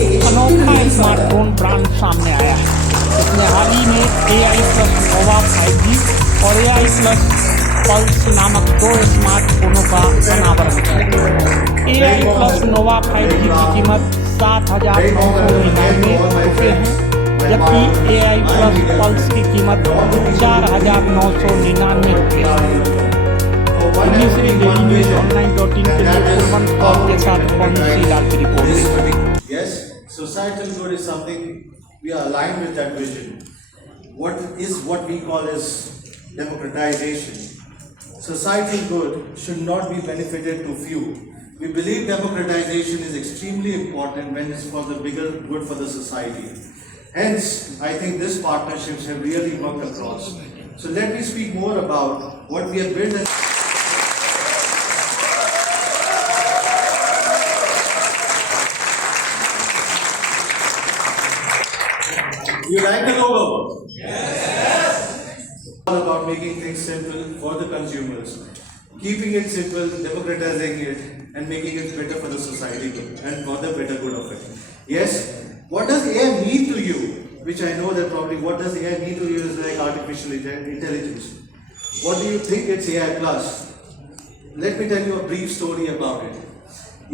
एक अनोखा smartphone brand सामने आया है। इसने हाल ही में AI प्लस नोवा 5G और AI प्लस पल्स नामक 2 स्मार्टफोनों का अनावरण किया। AI प्लस नोवा 5G की कीमत 7,999 रुपये है, जबकि AI प्लस पल्स की कीमत 4,999 रुपये है। दिल्ली से डेली न्यूज़ online.in के लिए कुलवंत कौर के साथ कौन लाल की report. Yes, societal good is something we are aligned with that vision. What we call as democratization. Societal good should not be benefited to few. We believe democratization is extremely important when it's for the bigger good for the society. Hence, I think this partnerships have really worked across. So let me speak more about what we have built. You like the logo? Yes. All about making things simple for the consumers, keeping it simple, democratizing it, and making it better for the society and for the better good of it. Yes. What does AI mean to you? Which I know that probably what does AI mean to you is like artificial intelligence. What do you think it's AI plus? Let me tell you a brief story about it.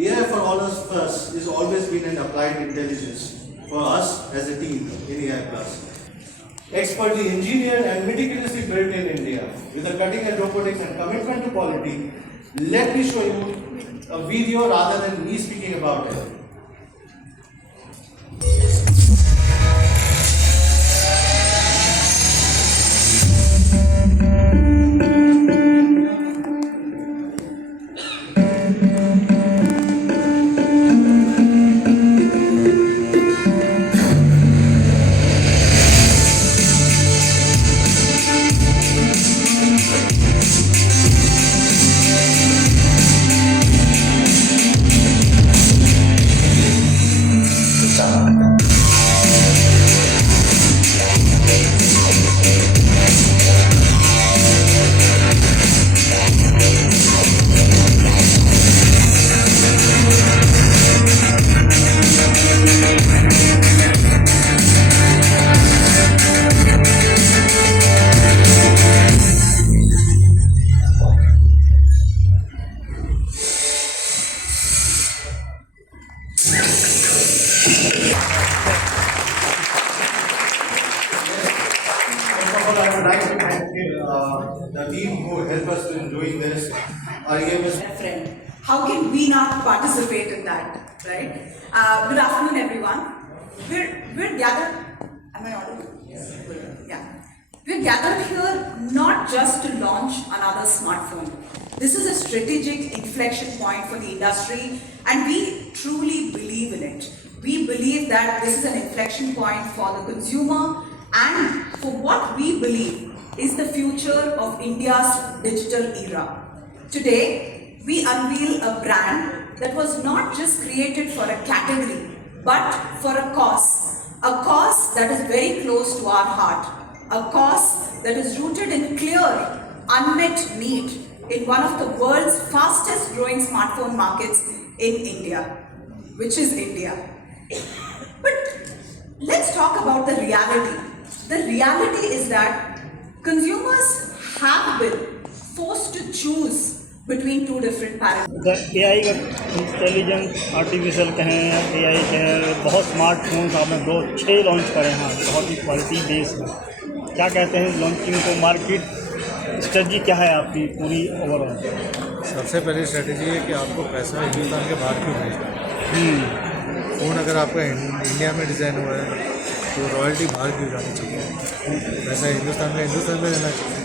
AI for all of us has always been an applied intelligence for us as a team in AI plus. Expertly engineered and meticulously built in India with a cutting edge robotics and commitment to quality. Let me show you a video rather than me speaking about it. I would like to thank the team who helped us in doing this. Friend, how can we not participate in that, right? Good afternoon, everyone. We're gathered. Am I audible? Yes. Yeah. We're gathered here not just to launch another smartphone. This is a strategic inflection point for the industry, and we truly believe in it. We believe that this is an inflection point for the consumer and for what we believe is the future of India's digital era. Today, we unveil a brand that was not just created for a category, but for a cause that is very close to our heart, a cause that is rooted in clear, unmet need in one of the world's fastest growing smartphone markets in India, which is India. But let's talk about the reality. The reality is that consumers have been forced to choose between two different parameters. AI का intelligence artificial कहें या AI कहें, बहुत smartphones आपने 6 launch करे हैं, बहुत ही quality based है। क्या कहते हैं लॉन्चिंग को, मार्केट स्ट्रेटजी क्या है आपकी पूरी ओवरऑल? सबसे पहली स्ट्रेटजी है कि आपको पैसा हिंदुस्तान के बाहर क्यों भेजना। फ़ोन अगर आपका इंडिया में डिज़ाइन हुआ है तो रॉयल्टी बाहर क्यों जानी चाहिए। पैसा हिंदुस्तान में रहना चाहिए।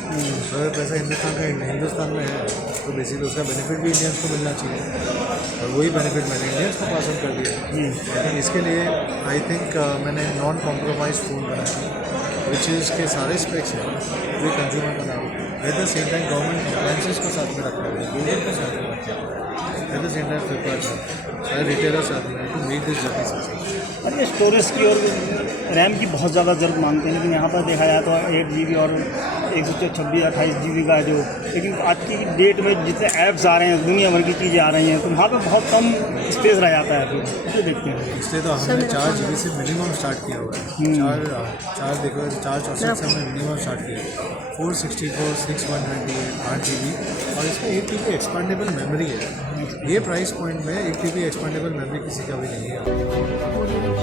अगर पैसा हिंदुस्तान में है तो बेसिकली उसका बेनिफिट भी इंडियंस को मिलना चाहिए, और वही बेनिफिट मैंने इंडियंस को पास ऑन कर दिया। लेकिन इसके लिए आई थिंक मैंने नॉन कॉम्प्रोमाइज फ़ोन बनाया, विच इज़ के सारे स्पेक्स हैं जो कंज्यूमर बना हुआ है। At the same time government appliances को साथ में रखा हुआ है, गूगल को साथ में रखा हुआ है, at the same time Flipkart सारे रिटेलर साथ में to make this journey successful. अरे स्टोरेज की और रैम की बहुत ज़्यादा ज़रूरत मानते हैं, लेकिन यहाँ पर देखा जाए तो 8 GB और 126-28 GB का जो, लेकिन आज की डेट में जितने ऐप्स आ रहे हैं, दुनिया भर की चीज़ें आ रही हैं, तो वहाँ पे बहुत कम स्पेस रह जाता है। फिर देखते हैं, इसलिए तो हमने 4 GB से मिनिमम स्टार्ट किया हुआ है। चार देखो 464 से हमने मिनिमम स्टार्ट किया। 464, 6/128, 8 GB और इसमें 8 GB एक्सपांडेबल मेमोरी है। ये प्राइस पॉइंट में 8 GB एक्सपांडेबल मेमोरी किसी का भी नहीं है।